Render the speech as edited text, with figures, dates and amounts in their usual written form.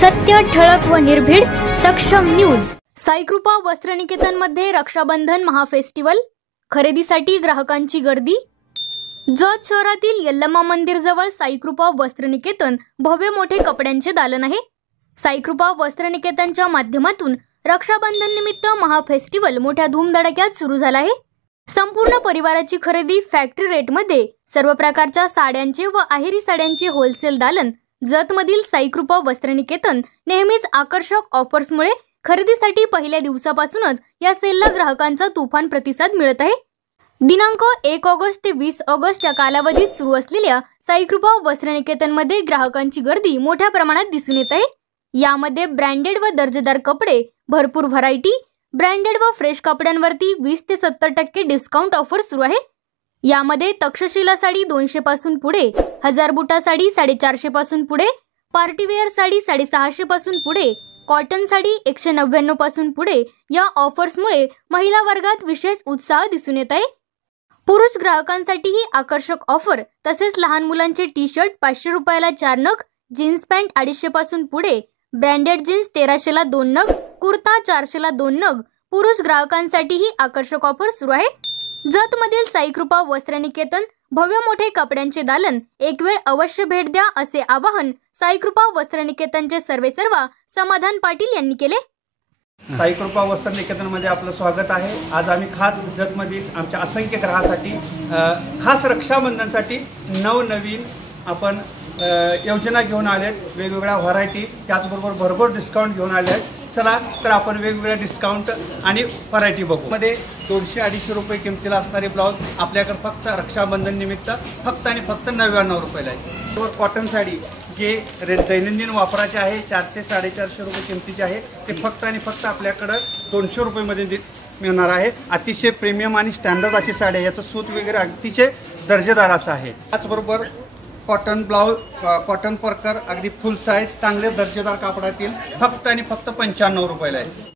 सत्य, ठळक व निर्भीड, सक्षम न्यूज। साईकृपा वस्त्रनिकेतन मध्ये रक्षाबंधन महाफेस्टिवल, खरेदीसाठी ग्राहकांची गर्दी। जत शहरातील यल्लमा मंदिर जवळ साईकृपा वस्त्रनिकेतन भव्य मोठे कपड्यांचे दालन आहे। साईकृपा वस्त्रनिकेतनच्या माध्यमातून रक्षाबंधन निमित्त महाफेस्टिवल मोठ्या धूमधडाक्यात सुरू झाला आहे। संपूर्ण परिवाराची खरेदी फॅक्टरी रेट मध्ये सर्व प्रकारच्या साड्यांचे व आहेरी साड्यांचे होलसेल दालन जत मधील साईकृपा वस्त्रनिकेतन नेहमीच आकर्षक ऑफर्समुळे खरेदीसाठी पहिल्या दिवसापासूनच या सेलला ग्राहकांचा तुफान प्रतिसाद मिळत आहे। दिनांक 1 ऑगस्ट ते 20 ऑगस्ट या कालावधीत सुरू असलेल्या साईकृपा वस्त्रनिकेतन मध्ये ग्राहकांची गर्दी मोठ्या प्रमाणात दिसून येत आहे। यामध्ये ब्रँडेड व दर्जेदार कपडे, भरपूर व्हरायटी, ब्रँडेड व फ्रेश कपड्यांवरती 20 ते 70% डिस्काउंट ऑफर सुरू आहे। यामध्ये तक्षशिला साडी 200 पासून पुढे, हजार बुटा साडी 450 पासून पुढे, पार्टी वेअर साडी 650 पासून पुढे, कॉटन साडी 199 पासून पुढे या ऑफर्समुळे महिला वर्गात विशेष उत्साह दिसून येत आहे। पुरुष ग्राहकांसाठी ही आकर्षक ऑफर तसेच लहान मुलांचे टी शर्ट 500 रुपयाला 4 नग, जीन्स पॅन्ट 250 पासून पुढे, ब्रँडेड जीन्स 1300 ला 2 नग, कुर्ता 400 ला 2 नग, पुरुष ग्राहकांसाठी ही आकर्षक ऑफर सुरू आहे। जत मधील साईकृपा वस्त्रनिकेतन भव्य मोठे कपड्यांचे दालन एक वेळ अवश्य भेट द्या असे आवाहन साईकृपा वस्त्रनिकेतनचे सर्वेसर्वा समाधान पाटील यांनी केले। साईकृपा वस्त्रनिकेतन मध्ये आपलं स्वागत आहे। आज आम्ही खास जत मध्ये आमच्या असंख्य ग्राहकांसाठी खास रक्षाबंधनसाठी नवनवीन आपण योजना घेऊन आले, वेगवेगळ्या व्हरायटी, त्याचबरोबर भरपूर डिस्काउंट घेऊन आले आहेत। चला तर आपण वेगवेगळ्या डिस्काउंट आणि व्हरायटी बघू। मध्ये 200-250 रुपये किमतीला असणारे ब्लाउज आपल्याकडे फक्त रक्षाबंधन निमित्त फक्त आणि फक्त 99 रुपयाला आहे। कॉटन साडी जे दैनंदिन वापराचे आहे 400-450 रुपये किमतीचे आहे, ते फक्त आणि फक्त आपल्याकडे 200 रुपयामध्ये मिळणार आहे। अतिशय प्रीमियम आणि स्टँडर्ड अशी साडी आहे, याचं सूत वगैरे अतिशय दर्जेदार असं आहे। त्याचबरोबर कॉटन ब्लाउज, कॉटन परकर अगदी फुल साईज चांगले दर्जेदार कापडातील फक्त आणि फक्त 95 रुपयाला आहे।